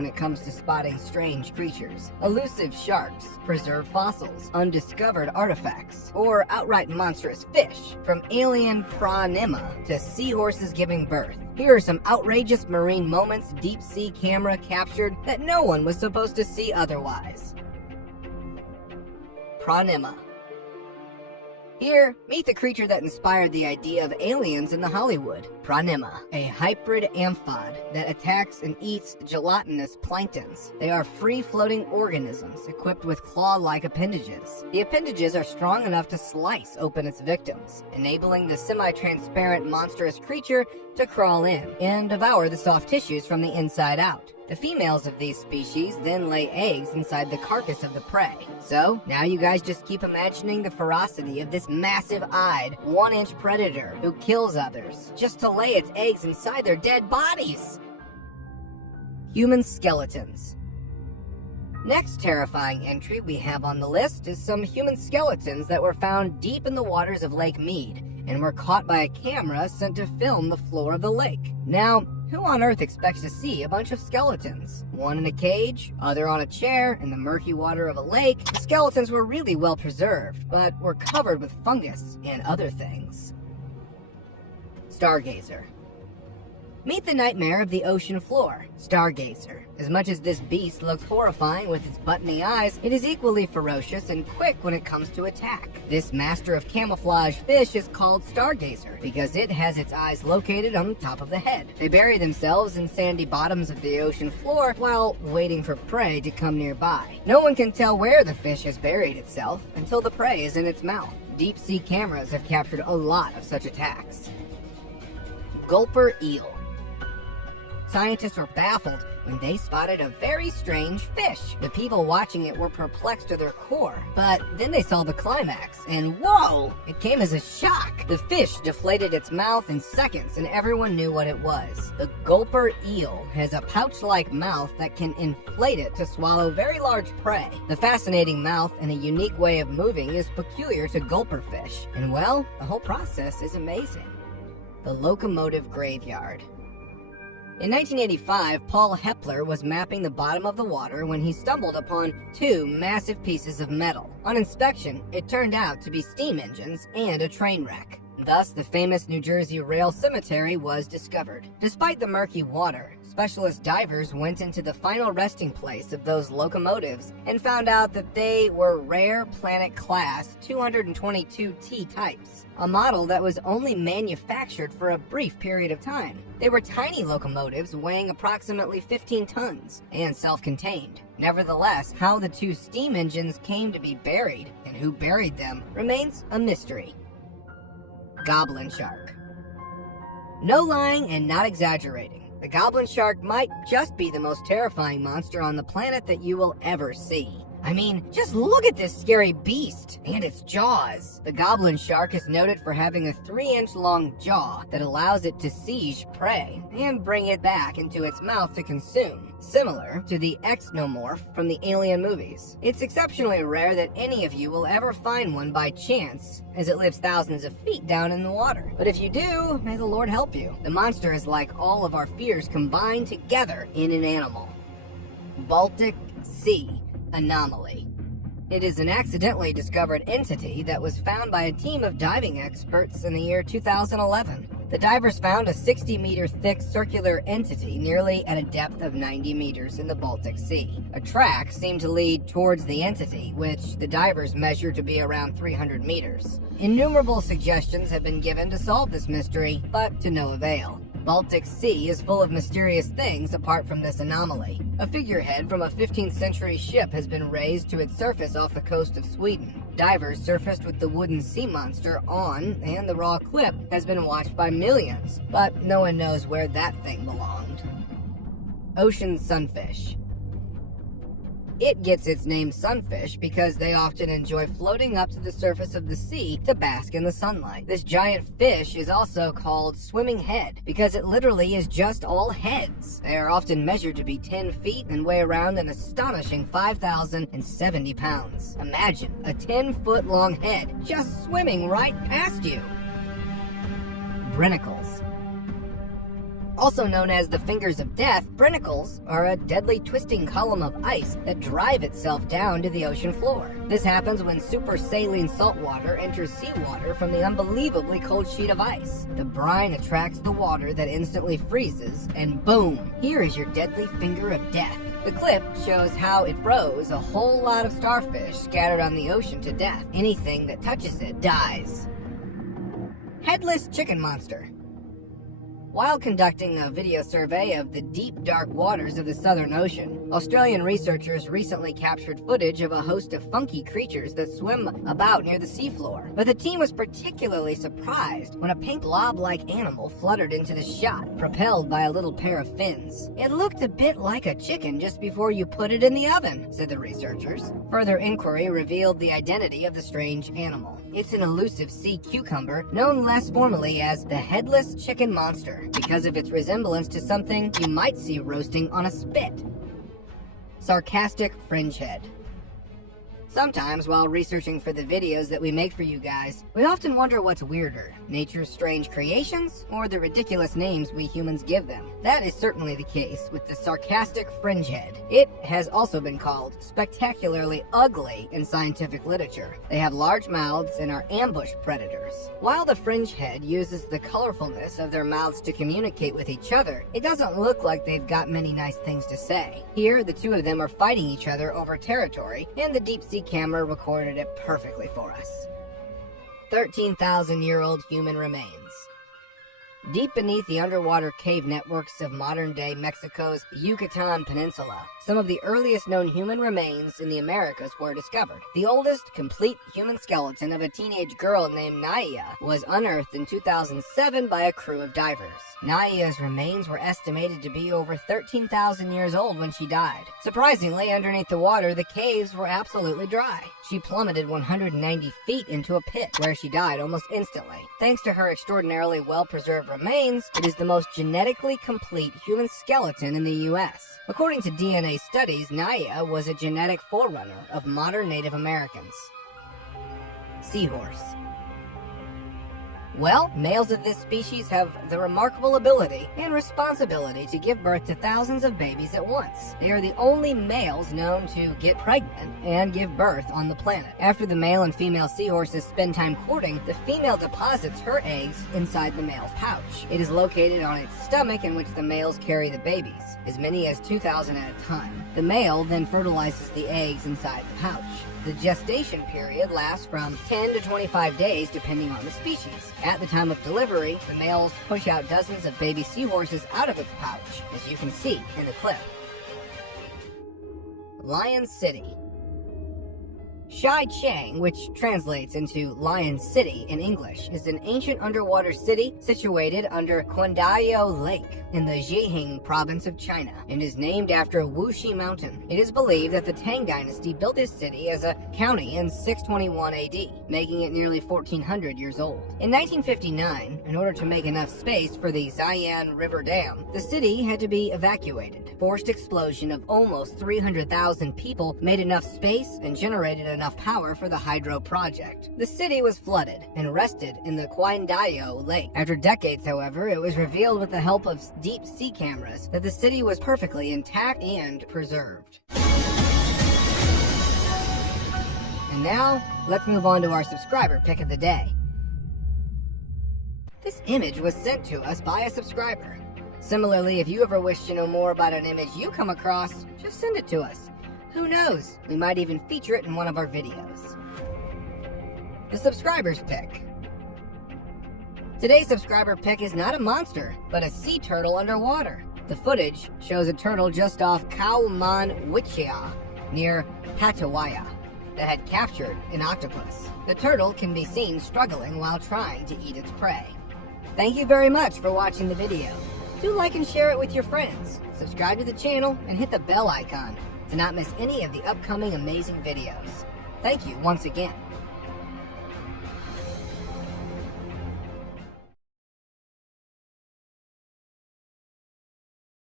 when it comes to spotting strange creatures. Elusive sharks, preserved fossils, undiscovered artifacts, or outright monstrous fish, from alien prawnema to seahorses giving birth. Here are some outrageous marine moments deep-sea camera captured that no one was supposed to see otherwise. Prawnema. Here, meet the creature that inspired the idea of aliens in the Hollywood. Prawnema, a hybrid amphib that attacks and eats gelatinous planktons. They are free-floating organisms equipped with claw-like appendages. The appendages are strong enough to slice open its victims, enabling the semi-transparent monstrous creature to crawl in and devour the soft tissues from the inside out. The females of these species then lay eggs inside the carcass of the prey. So, now you guys just keep imagining the ferocity of this massive-eyed, one-inch predator who kills others just to lay its eggs inside their dead bodies. Human skeletons. Next terrifying entry we have on the list is some human skeletons that were found deep in the waters of Lake Mead and were caught by a camera sent to film the floor of the lake. Now, who on earth expects to see a bunch of skeletons? One in a cage, other on a chair, in the murky water of a lake. The skeletons were really well preserved, but were covered with fungus and other things. Stargazer. Meet the nightmare of the ocean floor, Stargazer. As much as this beast looks horrifying with its buttony eyes, it is equally ferocious and quick when it comes to attack. This master of camouflage fish is called Stargazer because it has its eyes located on the top of the head. They bury themselves in sandy bottoms of the ocean floor while waiting for prey to come nearby. No one can tell where the fish has buried itself until the prey is in its mouth. Deep-sea cameras have captured a lot of such attacks. Gulper eel. Scientists were baffled when they spotted a very strange fish. The people watching it were perplexed to their core, but then they saw the climax, and whoa! It came as a shock. The fish deflated its mouth in seconds, and everyone knew what it was. The gulper eel has a pouch-like mouth that can inflate it to swallow very large prey. The fascinating mouth and a unique way of moving is peculiar to gulper fish, and well, the whole process is amazing. The locomotive graveyard. In 1985, Paul Hepler was mapping the bottom of the water when he stumbled upon two massive pieces of metal. On inspection, it turned out to be steam engines and a train wreck. Thus, the famous New Jersey rail cemetery was discovered. Despite the murky water, specialist divers went into the final resting place of those locomotives and found out that they were rare Planet Class 222T types, a model that was only manufactured for a brief period of time. They were tiny locomotives weighing approximately 15 tons and self-contained. Nevertheless, how the two steam engines came to be buried and who buried them remains a mystery. Goblin shark. No lying and not exaggerating, the goblin shark might just be the most terrifying monster on the planet that you will ever see. I mean, just look at this scary beast and its jaws. The goblin shark is noted for having a 3-inch long jaw that allows it to seize prey and bring it back into its mouth to consume, similar to the xenomorph from the Alien movies. It's exceptionally rare that any of you will ever find one by chance, as it lives thousands of feet down in the water. But if you do, may the Lord help you. The monster is like all of our fears combined together in an animal. Baltic Sea anomaly. It is an accidentally discovered entity that was found by a team of diving experts in the year 2011. The divers found a 60-meter thick circular entity nearly at a depth of 90 meters in the Baltic Sea. A track seemed to lead towards the entity, which the divers measured to be around 300 meters. Innumerable suggestions have been given to solve this mystery, but to no avail. Baltic Sea is full of mysterious things apart from this anomaly. A figurehead from a 15th century ship has been raised to its surface off the coast of Sweden. Divers surfaced with the wooden sea monster on, and the raw clip has been watched by millions, but no one knows where that thing belonged. Ocean sunfish. It gets its name sunfish because they often enjoy floating up to the surface of the sea to bask in the sunlight. This giant fish is also called swimming head because it literally is just all heads. They are often measured to be 10 feet and weigh around an astonishing 5,070 pounds. Imagine a 10-foot long head just swimming right past you. Brinicles. Also known as the fingers of death, brinicles are a deadly twisting column of ice that drive itself down to the ocean floor. This happens when super saline salt water enters seawater from the unbelievably cold sheet of ice. The brine attracts the water that instantly freezes, and boom, here is your deadly finger of death. The clip shows how it froze a whole lot of starfish scattered on the ocean to death. Anything that touches it dies. Headless chicken monster. While conducting a video survey of the deep, dark waters of the Southern Ocean, Australian researchers recently captured footage of a host of funky creatures that swim about near the seafloor. But the team was particularly surprised when a pink blob-like animal fluttered into the shot, propelled by a little pair of fins. "It looked a bit like a chicken just before you put it in the oven," said the researchers. Further inquiry revealed the identity of the strange animal. It's an elusive sea cucumber known less formally as the headless chicken monster, because of its resemblance to something you might see roasting on a spit. Sarcastic fringe head. Sometimes, while researching for the videos that we make for you guys, we often wonder what's weirder, nature's strange creations, or the ridiculous names we humans give them. That is certainly the case with the sarcastic fringe head. It has also been called spectacularly ugly in scientific literature. They have large mouths and are ambush predators. While the fringe head uses the colorfulness of their mouths to communicate with each other, it doesn't look like they've got many nice things to say. Here, the two of them are fighting each other over territory, and the deep sea camera recorded it perfectly for us. 13,000-year-old human remains. Deep beneath the underwater cave networks of modern-day Mexico's Yucatan Peninsula, some of the earliest known human remains in the Americas were discovered. The oldest complete human skeleton of a teenage girl named Naya was unearthed in 2007 by a crew of divers. Naya's remains were estimated to be over 13,000 years old when she died. Surprisingly, underneath the water, the caves were absolutely dry. She plummeted 190 feet into a pit, where she died almost instantly. Thanks to her extraordinarily well-preserved remains, it is the most genetically complete human skeleton in the U.S. According to DNA studies, Naya was a genetic forerunner of modern Native Americans. Seahorse. Well, males of this species have the remarkable ability and responsibility to give birth to thousands of babies at once. They are the only males known to get pregnant and give birth on the planet. After the male and female seahorses spend time courting, the female deposits her eggs inside the male's pouch. It is located on its stomach, in which the males carry the babies, as many as 2,000 at a time. The male then fertilizes the eggs inside the pouch. The gestation period lasts from 10 to 25 days depending on the species. At the time of delivery, the males push out dozens of baby seahorses out of its pouch, as you can see in the clip. Lion City. Shai-Chang, which translates into Lion City in English, is an ancient underwater city situated under Quandayo Lake in the Zhejiang province of China, and is named after Wuxi Mountain. It is believed that the Tang Dynasty built this city as a county in 621 AD, making it nearly 1,400 years old. In 1959, in order to make enough space for the Xian River Dam, the city had to be evacuated. Forced explosion of almost 300,000 people made enough space and generated enough power for the hydro project. The city was flooded and rested in the Quandayo Lake. After decades, however, it was revealed with the help of deep sea cameras that the city was perfectly intact and preserved. And now, let's move on to our subscriber pick of the day. This image was sent to us by a subscriber. Similarly, if you ever wish to know more about an image you come across, just send it to us. Who knows? We might even feature it in one of our videos. The subscriber's pick. Today's subscriber pick is not a monster, but a sea turtle underwater. The footage shows a turtle just off Khao Man Wichia, near Hatawaya, that had captured an octopus. The turtle can be seen struggling while trying to eat its prey. Thank you very much for watching the video. Do like and share it with your friends. Subscribe to the channel and hit the bell icon to not miss any of the upcoming amazing videos. Thank you once again.